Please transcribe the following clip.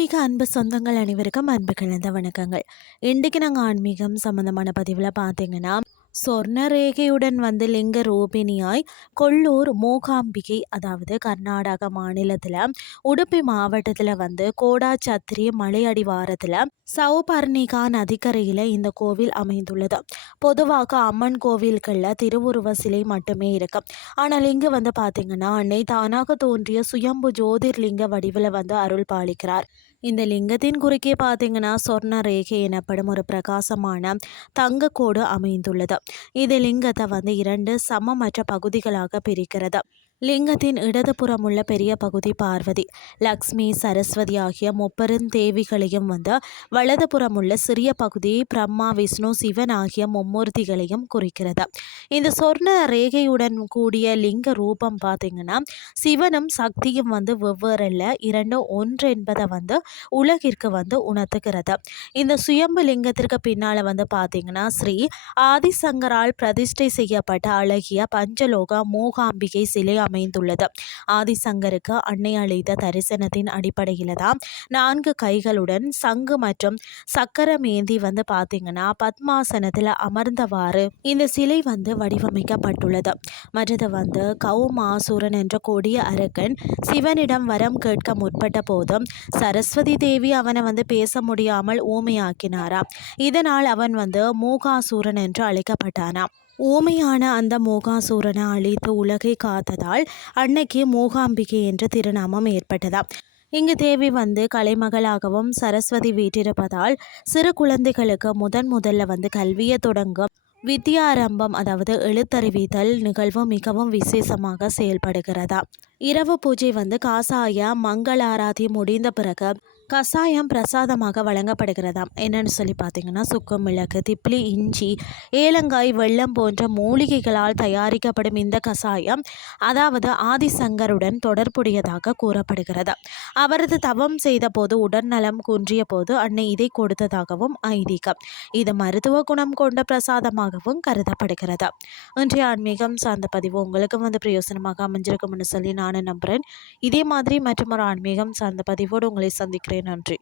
ஆன்மீக அன்பு சொந்தங்கள் அனைவருக்கும் அன்பு கலந்த வணக்கங்கள். இன்றைக்கு நாங்கள் ஆன்மீகம் சம்பந்தமான பதிவில் பார்த்தீங்கன்னா, சொர்ண ரேகையுடன் வந்து லிங்க ரூபிணியாய் கொல்லூர் மூகாம்பிகை, அதாவது கர்நாடக மாநிலத்தில் உடுப்பி மாவட்டத்தில் வந்து கோடாச்சத்திரி மலையடிவாரத்தில் சௌபர்ணிகா நதிக்கரையில் இந்த கோவில் அமைந்துள்ளது. பொதுவாக அம்மன் கோவில்களில் திருவுருவ சிலை மட்டுமே இருக்கு. ஆனால் இங்கு வந்து பார்த்தீங்கன்னா, அன்னை தானாக தோன்றிய சுயம்பு ஜோதிர்லிங்க வடிவில் வந்து அருள் பாலிக்கிறார். இந்த லிங்கத்தின் குறுக்கே பார்த்தீங்கன்னா சொர்ண ரேகை எனப்படும் ஒரு பிரகாசமான தங்கக்கோடு அமைந்துள்ளது. இது லிங்கத்தை வந்து இரண்டு சமமற்ற பகுதிகளாக பிரிக்கிறது. லிங்கத்தின் இடதுபுறம் உள்ள பெரிய பகுதி பார்வதி, லக்ஷ்மி, சரஸ்வதி ஆகிய முப்பெருந்தேவிகளையும் வந்து வலதுபுறம் உள்ள சிறிய பகுதி பிரம்மா, விஷ்ணு, சிவன் ஆகிய மும்மூர்த்திகளையும் குறிக்கிறது. இந்த சொர்ண ரேகையுடன் கூடிய லிங்க ரூபம் பார்த்தீங்கன்னா சிவனும் சக்தியும் வந்து வெவ்வேறல்ல, இரண்டும் ஒன்று என்பதை வந்து உலகிற்கு வந்து உணர்த்துகிறது. இந்த சுயம்பு லிங்கத்திற்கு பின்னால் வந்து பார்த்தீங்கன்னா ஸ்ரீ ஆதிசங்கரால் பிரதிஷ்டை செய்யப்பட்ட அழகிய பஞ்சலோக மூகாம்பிகை சிலை அமைந்துள்ளது. ஆதிசங்கருக்கு அன்னை அளித்த தரிசனத்தின் அடிப்படையில் தான் 4 கைகளுடன் சங்கு மற்றும் சக்கரம் ஏந்தி வந்து பார்த்தீங்கன்னா பத்மாசனத்தில் அமர்ந்தவாறு இந்த சிலை வந்து வடிவமைக்கப்பட்டுள்ளது. மற்றது வந்து கௌமாசூரன் என்ற கொடிய அரக்கன் சிவனிடம் வரம் கேட்க முற்பட்ட போதும் சரஸ்வதி தேவி அவனை வந்து பேச முடியாமல் ஊமையாக்கினாராம். இதனால் அவன் வந்து மூகாசூரன் என்று அழைக்கப்பட்டானாம். ஊமையான அந்த மூகாசூரனை அழித்து உலகை காத்ததால் அன்னைக்கு மூகாம்பிகை என்ற திருநாமம் ஏற்பட்டதா. இங்கு தேவி வந்து கலைமகளாகவும் சரஸ்வதி வீற்றிருப்பதால் சிறு குழந்தைகளுக்கு முதல்ல வந்து கல்வியை தொடங்கும் வித்யாரம்பம், அதாவது எழுத்தறிவித்தல் நிகழ்வு மிகவும் விசேஷமாக செயல்படுகிறதா. இரவு பூஜை வந்து காசாய மங்களாராதி முடிந்த பிறகு கசாயம் பிரசாதமாக வழங்கப்படுகிறதாம். என்னன்னு சொல்லி பார்த்தீங்கன்னா சுக்கு மிளகு, திப்ளி, இஞ்சி, ஏலங்காய், வெல்லம் போன்ற மூலிகைகளால் தயாரிக்கப்படும் இந்த கசாயம் அதாவது ஆதிசங்கருடன் தொடர்புடையதாக கூறப்படுகிறது. அவரது தவம் செய்த போது உடல்நலம் குன்றிய போது அன்னை இதை கொடுத்ததாகவும் ஐதீகம். இது மருத்துவ குணம் கொண்ட பிரசாதமாகவும் கருதப்படுகிறது. இன்றைய ஆன்மீகம் சார்ந்த பதிவு உங்களுக்கு வந்து பிரயோசனமாக அமைஞ்சிருக்கும்னு சொல்லி நான் நம்புகிறேன். இதே மாதிரி மற்றொரு ஆன்மீகம் சார்ந்த பதிவோடு உங்களை சந்திக்கிறேன். நன்றி.